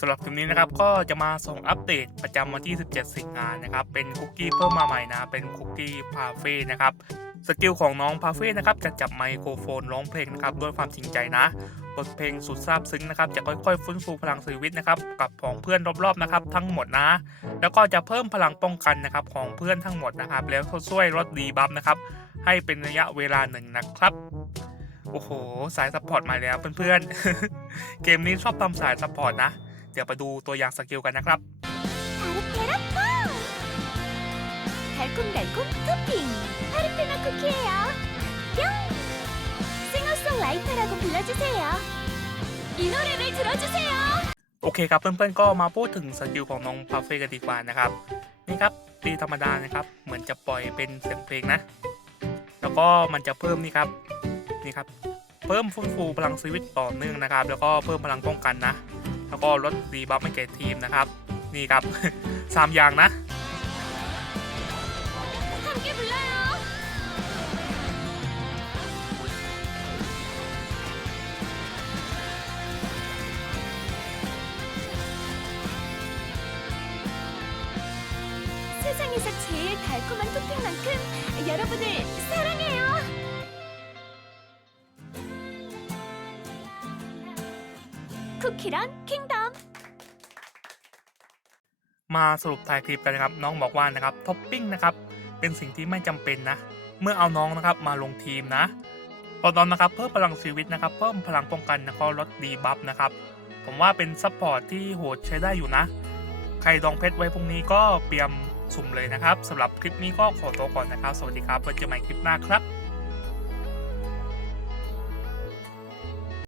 สำหรับคลิปนี้นะครับก็จะมาส่งอัปเดตประจำวันที่ 17 สิงหานะครับ เป็นคุกกี้เพิ่มมาใหม่นะ เป็นคุกกี้พาเฟ่นะครับ สกิลของน้องพาเฟ่นะครับ จะจับไมโครโฟนร้องเพลงนะครับ ด้วยความจริงใจนะ บทเพลงสุดซาบซึ้งนะครับ จะค่อยๆ ฟื้นฟูพลังชีวิตนะครับ กับของเพื่อนรอบๆนะครับ ทั้งหมดนะ แล้วก็จะเพิ่มพลังป้องกันนะครับของเพื่อนทั้งหมดนะครับ แล้วช่วยลดดีบัฟนะครับ ให้เป็นระยะเวลาหนึ่งนะครับ โอ้โห สายซัพพอร์ตมาแล้วเพื่อนๆ เกมนี้ชอบทำสายซัพพอร์ตนะ เดี๋ยวไปดูตัวอย่างสกิลกันนะครับ 파르페라빵! 달콤달콤 토핑 파르페나 쿠키예요. 뿅! 싱어송라이터라고 불러주세요. 이 노래를 들어주세요. โอเคครับเพื่อนๆก็มาพูดถึงสกิลของน้องพาเฟ่กันดีกว่านะครับนี่ครับตีธรรมดานะครับ เหมือนจะปล่อยเป็นเสียงเพลงนะ แล้วก็มันจะเพิ่มนี่ครับ นี่ครับ เพิ่มฟื้นฟูพลังชีวิตต่อเนื่องนะครับ แล้วก็เพิ่มพลังป้องกันนะ แล้วก็ลดรีบัฟให้แก่ทีมนะครับ นี่ครับ สามอย่างนะ 함께 불러요. 세상에서 제일 달콤한 토핑만큼 여러분을 사랑해요. 쿠키랑 킹덤 มาสรุปท้ายคลิปกันนะครับ น้องบอกว่านะครับท็อปปิ้งนะครับเป็นสิ่งที่ไม่จำเป็นนะ เมื่อเอาน้องนะครับมาลงทีมนะตอนนั้นนะครับเพิ่มพลังชีวิตนะครับ เพิ่มพลังป้องกันแล้วก็ลดดีบัฟนะครับ ผมว่าเป็นซัพพอร์ตที่โหดใช้ได้อยู่นะ ใครดองเพชรไว้พวกนี้ก็เตรียมสุ่มเลยนะครับสำหรับคลิปนี้ก็ขอตัวก่อนนะครับ สวัสดีครับไว้เจอกันใหม่คลิปหน้าครับ